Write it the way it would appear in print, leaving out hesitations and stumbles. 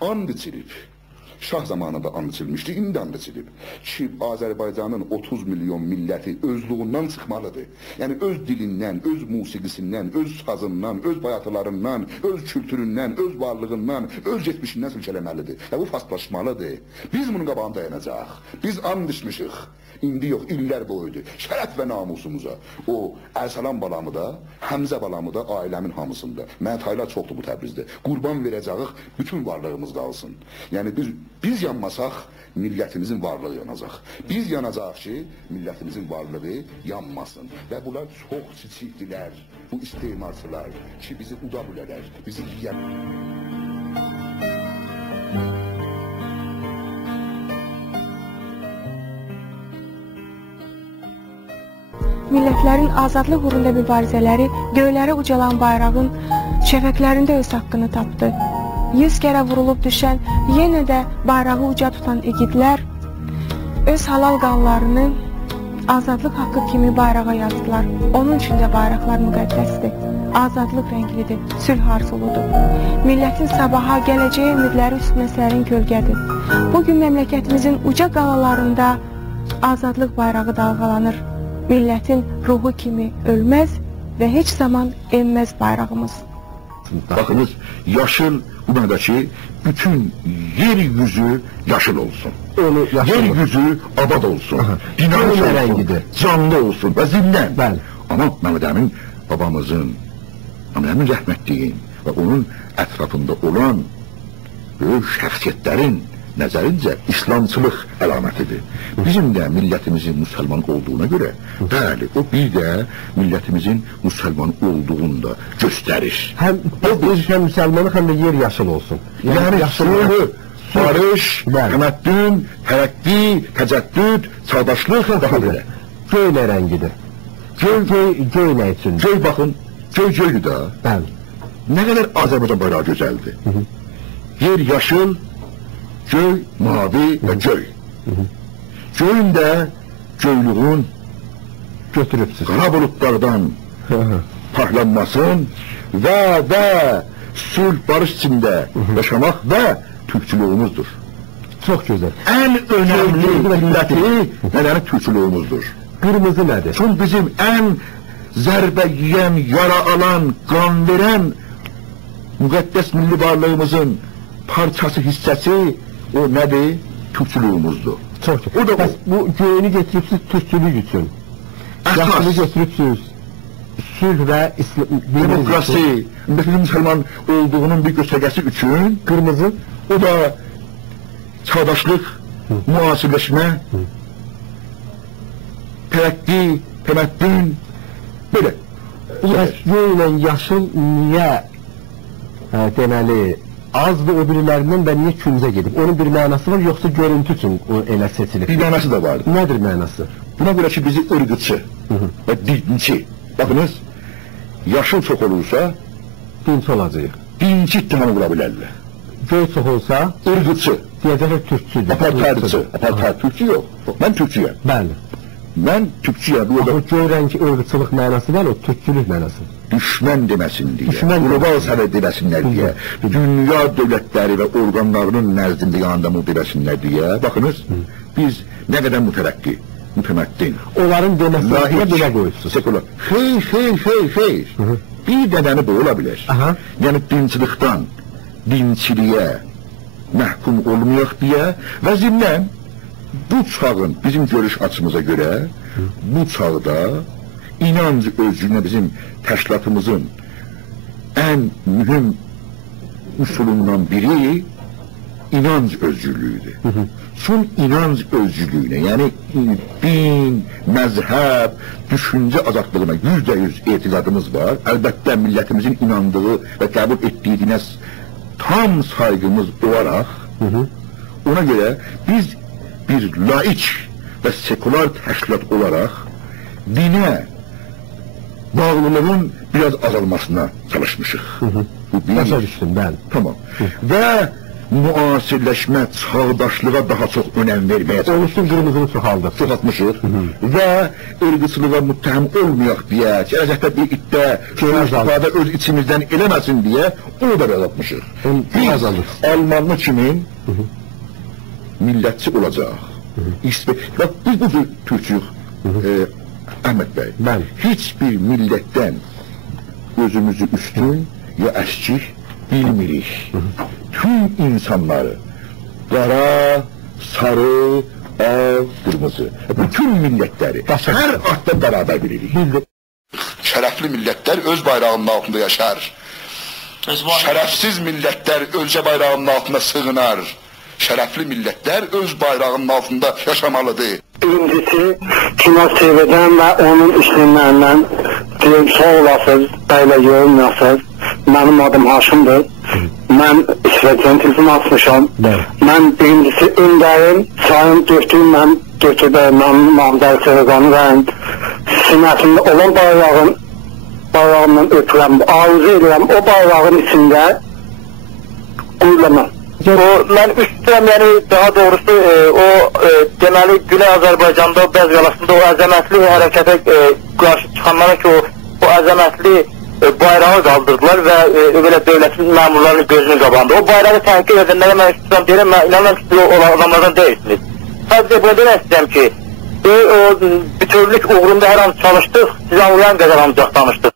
And içilib. Şah zamanında and içilmişdi, indi and içilib. Ki Azərbaycanın 30 milyon milləti özlüğündən çıxmalıdır. Yəni öz dilindən, öz musiqisindən, öz sazından, öz bayatılarından, öz kültüründən, öz varlığından, öz geçmişindən silkələməlidir. Və bu fastlaşmalıdır. Biz bunun qabağını dayanacaq. Biz and içmişik. İndi yox, illər boyudur. Şərəf və namusumuza. O Ərsalan balamı da, Həmzə balamı da ailəmin hamısında. Mənə taylar çoxdur bu Təbrizdə. Qurban verəcəyik, bütün varlığımız qalsın. Yəni biz yanmasaq, millətimizin varlığı yanacaq. Biz yanacaq ki, millətimizin varlığı yanmasın. Və bunlar çox çiçikdilər, bu istemarçılar ki, bizi uda bilərlər, bizi yiyər. Millətlərin azadlıq uğrunda mübarizələri göylərə ucalan bayrağın şəfəqlərində öz haqqını tapdı. 100 kərə vurulub düşən, yenə də bayrağı uca tutan igidlər öz halal qanlarını azadlıq haqqı kimi bayrağa yazdılar. Onun üçün də bayraqlar müqəddəsdir, azadlıq rənglidir, sülh arzuludur. Millətin sabaha, gələcəyə ümidləri üstünə sərin kölgədir. Bugün məmləkətimizin uca qalalarında azadlıq bayrağı dalğalanır. Millətin ruhu kimi ölməz və heç zaman enməz bayrağımız. Bakınız, yaşıl bu mənədəki bütün yeryüzü yaşıl olsun. Yeryüzü abad olsun. Dinamik olsun, canlı olsun və zildən. Ama Mehmet Emin babamızın, Mehmet Emin rəhmətliyin və onun ətrafında olan böyük şəxsiyyətlərin nəzərincə İslamçılıq əlamətidir. Bizim də millətimizin müsəlman olduğuna görə, bəli, o bir də millətimizin müsəlman olduğunu da göstərir. Həm müsəlmanı, həm də yer yaşıl olsun. Yəni, sülhü, barış, təməddün, tərəqqi, təcəddüd, çağdaşlıq, daha belə. Göy nə rəngidir? Göy nə üçün? Göy, baxın, göy da. Bəli. Nə qədər Azərbaycan bayrağı gözəldir. Yer yaşıl, göy, mavi və göy. Göyün də göylüğün götürübsüz. Qara bulutlardan parlanmasın və sülh barış içində yaşamaq və türkçülüğümüzdür. Çox gözəl. Ən önəmli milləti nədəni türkçülüğümüzdür. Qırmızı nədir? Çünki bizim ən zərbə yiyən, yara alan, qan verən müqəddəs milli varlığımızın parçası, hissəsi o nədir? Türkçülüğümüzdür. Çox gözəl. Bəs bu göyünü getiribsiz türkçülük üçün. Yaşını götürübsüz. Sülh və demokrasi, müsəlman olduğunun bir göstərgəsi üçün qırmızı, o da çağdaşlıq, müasirləşmə, tərəqqi, təməddün, belə. Göy ilə yaşıl niyə deməli azdır o birilərindən və niyə küncə gedib? Onun bir mənası var, yoxsa görüntü üçün elə seçilib? Bir mənası da vardır. Nədir mənası? Buna görə ki, bizi ırqıçı və dinçi, baxınız, yaşıl çox olursa, dinçi olacaq. Dinçi ittiham vura bilərlər. Göy çox olsa, ırqıçı, deyəcəklər türkçüdür. Apartaydıcı, apartaydı, türkçü yox. Mən türkçüyəm. Bəli. Mən türkçüyəm. O göy rəngi ırqıçılıq mənası var, o türkçülük mənası. Düşmən deməsin deyə, qlobal səvə deməsinlər deyə, dünya dövlətləri və orqanlarının nəzdində yanında deməsinlər deyə, baxınız, biz nə qədər mütərəqqi, mütəməddin. Onların deməsinə belə qoyursunuz. Sekular. Xeyr. Bir dədəni bu ola bilər. Yəni dinçilikdən, dinçiliyə məhkum olmayaq deyə və zimnən bu çağın bizim görüş açımıza görə bu çağda inanc özlüyünə bizim təşkilatımızın ən mühüm üsulundan biri inanc özgürlüyüdür. Son inanc özgürlüyünə, yəni din, məzhəb, düşüncə azadlığına %100 etiqadımız var. Əlbəttə millətimizin inandığı və qəbul etdiyi dinə tam saygımız olaraq, ona görə biz bir laik və sekular təşkilat olaraq dinə bağlılığın biraz azalmasına çalışmışıq. Başa düşdüm, bəli. Tamam. Və müasirləşmə, çağdaşlığa daha çox önəm verməyə Onun üçün qırmızını çoxaltmışıq və ırqçılığa müttəhəm olmayaq deyə, gələcəkdə bir iddia, istifadə öz içimizdən eləməsin deyə onu da azaltmışıq. Biz Almanlı kimi millətçi olacaq. Biz bu cür türkçük, Əhməd bəy, heç bir millətdən özümüzü üstün ya əskik bilmirik. Tüm insanları qara, sarı, ağ, qırmızı, bütün millətləri hər adda bərabər bilirik. Şərəfli millətlər öz bayrağının altında yaşar. Şərəfsiz millətlər ölkə bayrağının altında sığınar. Şərəfli millətlər öz bayrağının altında yaşamalıdır. Birincisi, Kino TV'dən və onun işləmlərindən deyim, sağ olasınız, bəylə yorulmayasınız. Mənim adım Haşimdir. Mən İsveçdən telefon açmışam. Mən birincisi öndəyim, sayım dörtüyüm, mən götürdəyim, mən Mahmudəli Sevəqanı rəyim. Sinəsində olan bayrağımdan ötürəm, arzu edirəm, o bayrağın içində uyulamam. Mən üstürəm, yəni daha doğrusu deməli Güney Azərbaycanda o bəz qalasında o əzəmətli hərəkətə qarşı çıxanlara ki o əzəmətli bayrağı qaldırdılar və belə dövlətin məmurlarının gözünün qabağında. O bayrağı təhqir edənlərə mən üstürəm deyirəm, mən inanıram ki, o adamlardan deyilsiniz. Sadəcə bunu demək istəyirəm ki, o bütövlük uğrunda hər an çalışdıq, siz anlayan qədər ancaq danışdıq.